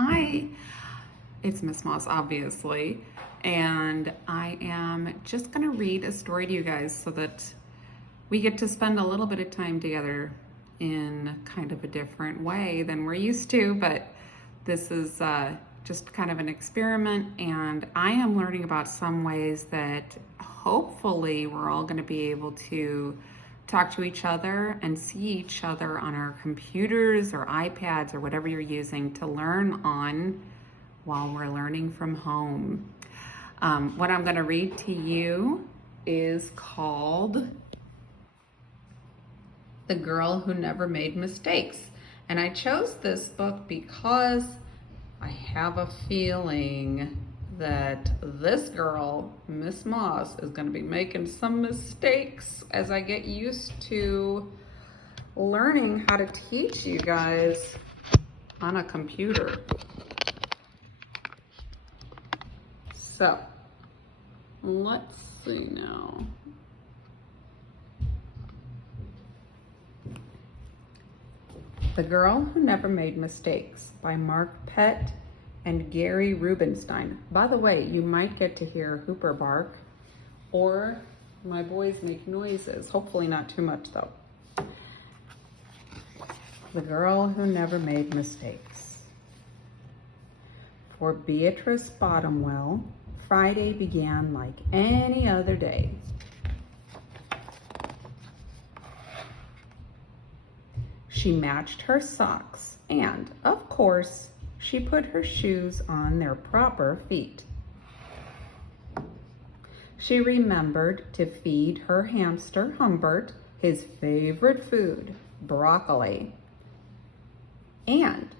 Hi, it's Miss Moss, obviously, and I am just going to read a story to you guys so that we get to spend a little bit of time together in kind of a different way than we're used to, but this is just kind of an experiment, and I am learning about some ways that hopefully we're all going to be able to talk to each other and see each other on our computers or iPads or whatever you're using to learn on while we're learning from home. What I'm going to read to you is called The Girl Who Never Made Mistakes. And I chose this book because I have a feeling that this girl, Miss Moss, is going to be making some mistakes as I get used to learning how to teach you guys on a computer. So, let's see now. The Girl Who Never Made Mistakes by Mark Pett and Gary Rubenstein. By the way, you might get to hear Hooper bark or my boys make noises. Hopefully not too much though. The Girl Who Never Made Mistakes. For Beatrice Bottomwell, Friday began like any other day. She matched her socks and, of course, she put her shoes on their proper feet. She remembered to feed her hamster Humbert his favorite food, broccoli. And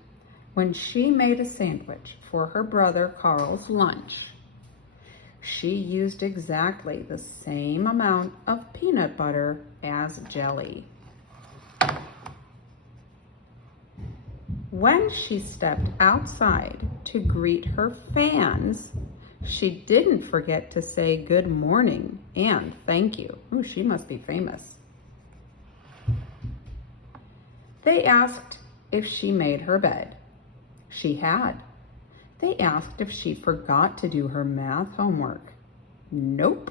when she made a sandwich for her brother Carl's lunch, she used exactly the same amount of peanut butter as jelly. When she stepped outside to greet her fans, she didn't forget to say good morning and thank you. Ooh, she must be famous. They asked if she made her bed. She had. They asked if she forgot to do her math homework. Nope.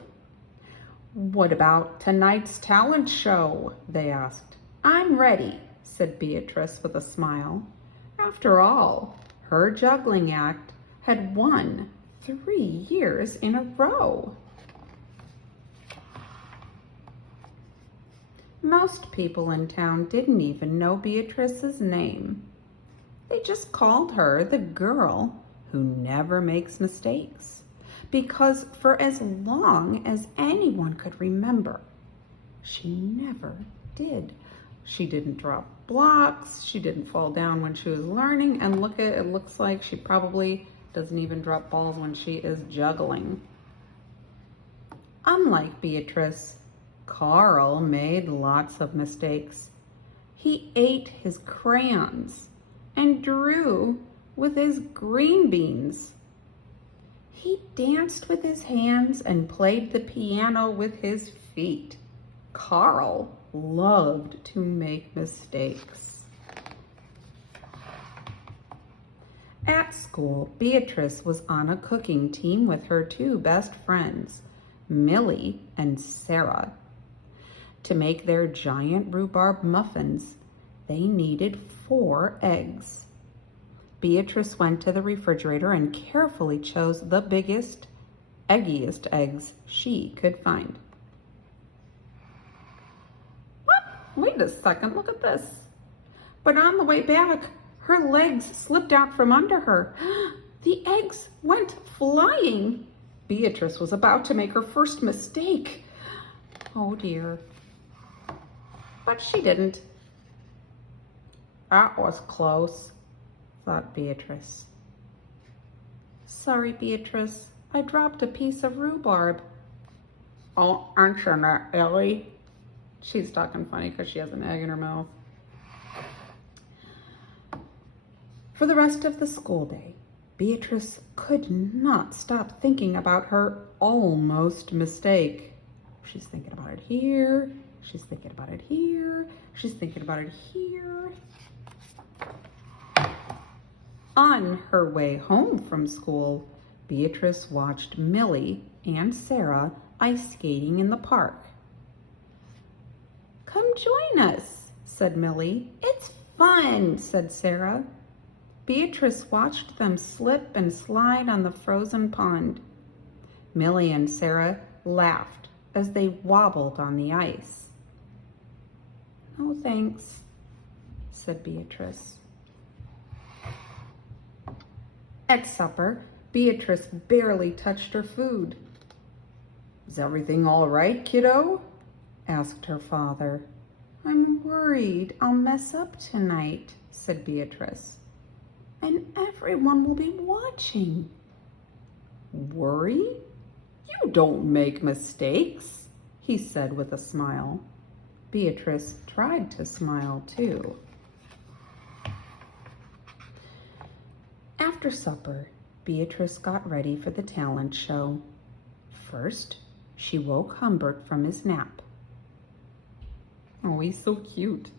What about tonight's talent show? They asked. I'm ready, said Beatrice with a smile. After all, her juggling act had won 3 years in a row. Most people in town didn't even know Beatrice's name. They just called her the girl who never makes mistakes, because for as long as anyone could remember, she never did. She didn't drop blocks, she didn't fall down when she was learning, and it looks like she probably doesn't even drop balls when she is juggling. Unlike Beatrice, Carl made lots of mistakes. He ate his crayons and drew with his green beans. He danced with his hands and played the piano with his feet. Carl loved to make mistakes. At school, Beatrice was on a cooking team with her two best friends, Millie and Sarah. To make their giant rhubarb muffins, they needed 4 eggs. Beatrice went to the refrigerator and carefully chose the biggest, eggiest eggs she could find. Wait a second, look at this. But on the way back, her legs slipped out from under her. The eggs went flying. Beatrice was about to make her first mistake. Oh dear. But she didn't. That was close, thought Beatrice. Sorry, Beatrice, I dropped a piece of rhubarb. Oh, aren't you not, Ellie? She's talking funny because she has an egg in her mouth. For the rest of the school day, Beatrice could not stop thinking about her almost mistake. She's thinking about it here. She's thinking about it here. She's thinking about it here. On her way home from school, Beatrice watched Millie and Sarah ice skating in the park. "Come join us," said Millie. "It's fun," said Sarah. Beatrice watched them slip and slide on the frozen pond. Millie and Sarah laughed as they wobbled on the ice. "No thanks," said Beatrice. At supper, Beatrice barely touched her food. "Is everything all right, kiddo?" asked her father. "I'm worried I'll mess up tonight," said Beatrice. "And everyone will be watching." "Worry? You don't make mistakes," he said with a smile. Beatrice tried to smile too. After supper, Beatrice got ready for the talent show. First, she woke Humbert from his nap. Oh, he's so cute.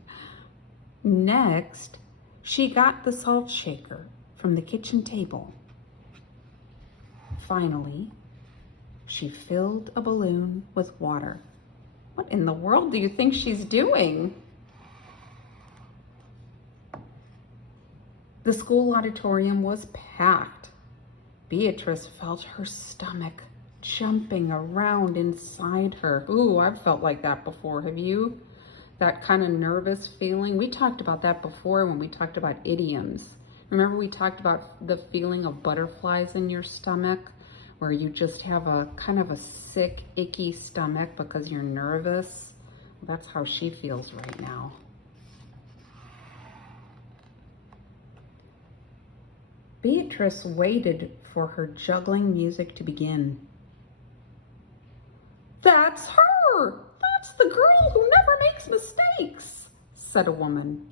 Next, she got the salt shaker from the kitchen table. Finally, she filled a balloon with water. What in the world do you think she's doing? The school auditorium was packed. Beatrice felt her stomach jumping around inside her. Ooh, I've felt like that before. Have you? That kind of nervous feeling. We talked about that before when we talked about idioms. Remember we talked about the feeling of butterflies in your stomach, where you just have a kind of a sick, icky stomach because you're nervous? That's how she feels right now. Beatrice waited for her juggling music to begin. "That's her! That's the girl who never makes mistakes," said a woman.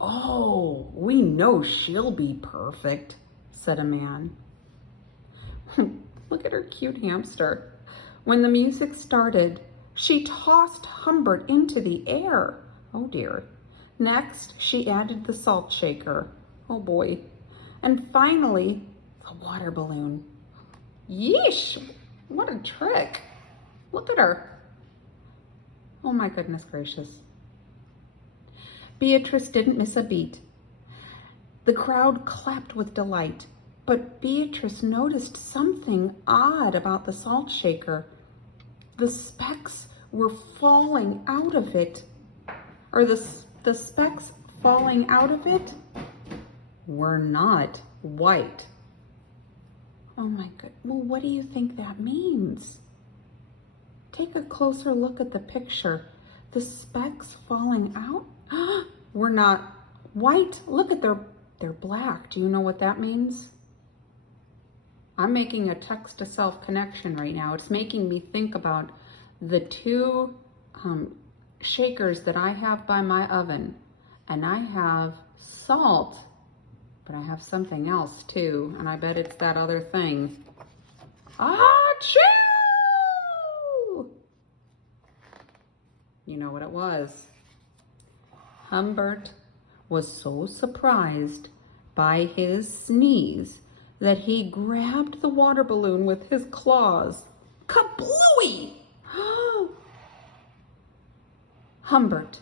"Oh, we know she'll be perfect," said a man. Look at her cute hamster. When the music started, she tossed Humbert into the air. Oh dear. Next, she added the salt shaker. Oh boy. And finally, the water balloon. Yeesh! What a trick. Look at her. Oh my goodness gracious. Beatrice didn't miss a beat. The crowd clapped with delight, but Beatrice noticed something odd about the salt shaker. The specks were falling out of it. Or the specks falling out of it were not white. Oh my God. Well, what do you think that means? Take a closer look at the picture. The specks falling out were not white. Look at they're black. Do you know what that means? I'm making a text to self connection right now. It's making me think about the two shakers that I have by my oven. And I have salt, but I have something else too. And I bet it's that other thing. Achoo! You know what it was. Humbert was so surprised by his sneeze that he grabbed the water balloon with his claws. Kablooey! Humbert,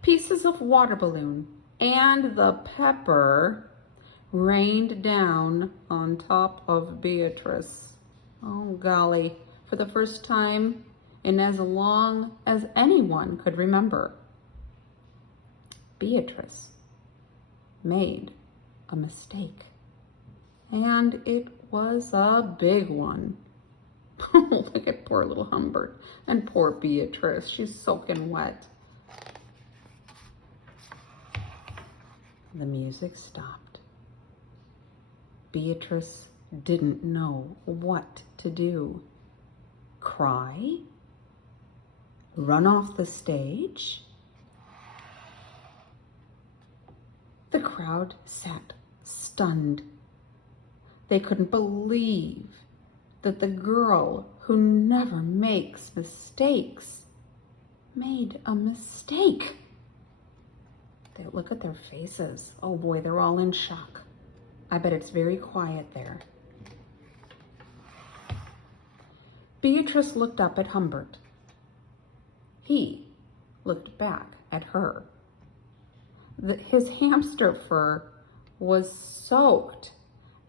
pieces of water balloon and the pepper rained down on top of Beatrice. Oh golly, for the first time in as long as anyone could remember, Beatrice made a mistake. And it was a big one. Look at poor little Humbert and poor Beatrice. She's soaking wet. The music stopped. Beatrice didn't know what to do. Cry? Run off the stage? The crowd sat stunned. They couldn't believe that the girl who never makes mistakes made a mistake. Look at their faces. Oh boy, they're all in shock. I bet it's very quiet there. Beatrice looked up at Humbert. He looked back at her. His hamster fur was soaked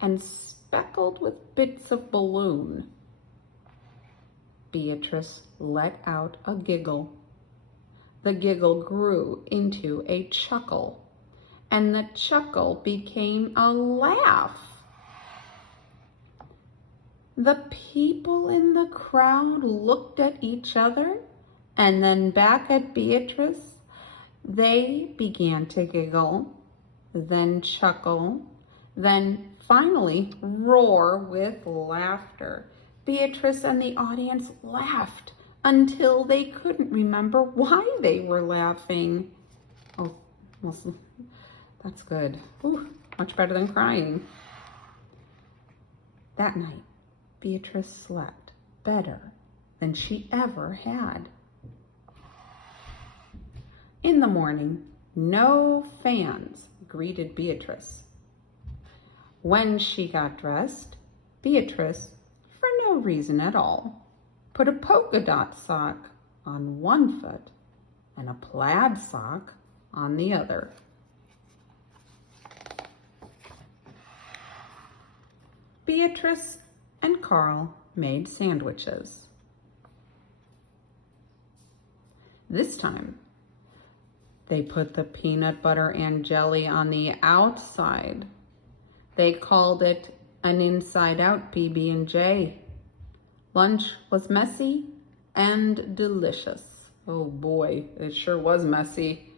and speckled with bits of balloon. Beatrice let out a giggle. The giggle grew into a chuckle, and the chuckle became a laugh. The people in the crowd looked at each other and then back at Beatrice. They began to giggle, then chuckle, then finally roar with laughter. Beatrice and the audience laughed until they couldn't remember why they were laughing. Oh, well, that's good. Ooh, much better than crying. That night, Beatrice slept better than she ever had. In the morning, no fans greeted Beatrice. When she got dressed, Beatrice, for no reason at all, put a polka dot sock on one foot and a plaid sock on the other. Beatrice and Carl made sandwiches. This time, they put the peanut butter and jelly on the outside. They called it an inside-out PB&J. Lunch was messy and delicious. Oh boy, it sure was messy.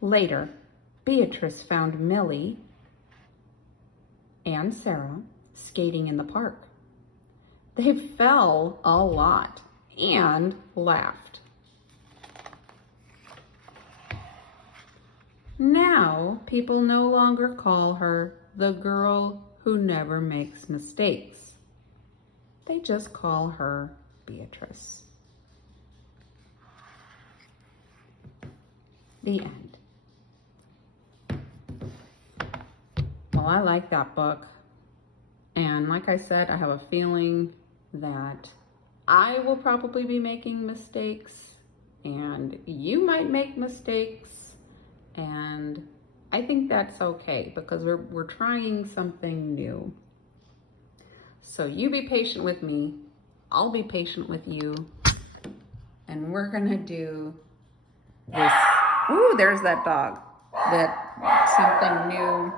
Later, Beatrice found Millie and Sarah skating in the park. They fell a lot and laughed. Now, people no longer call her the girl who never makes mistakes. They just call her Beatrice. The end. Well, I like that book. And like I said, I have a feeling that I will probably be making mistakes and you might make mistakes. And I think that's okay because we're trying something new. So you be patient with me. I'll be patient with you. And we're gonna do this. Ooh, there's that dog. That something new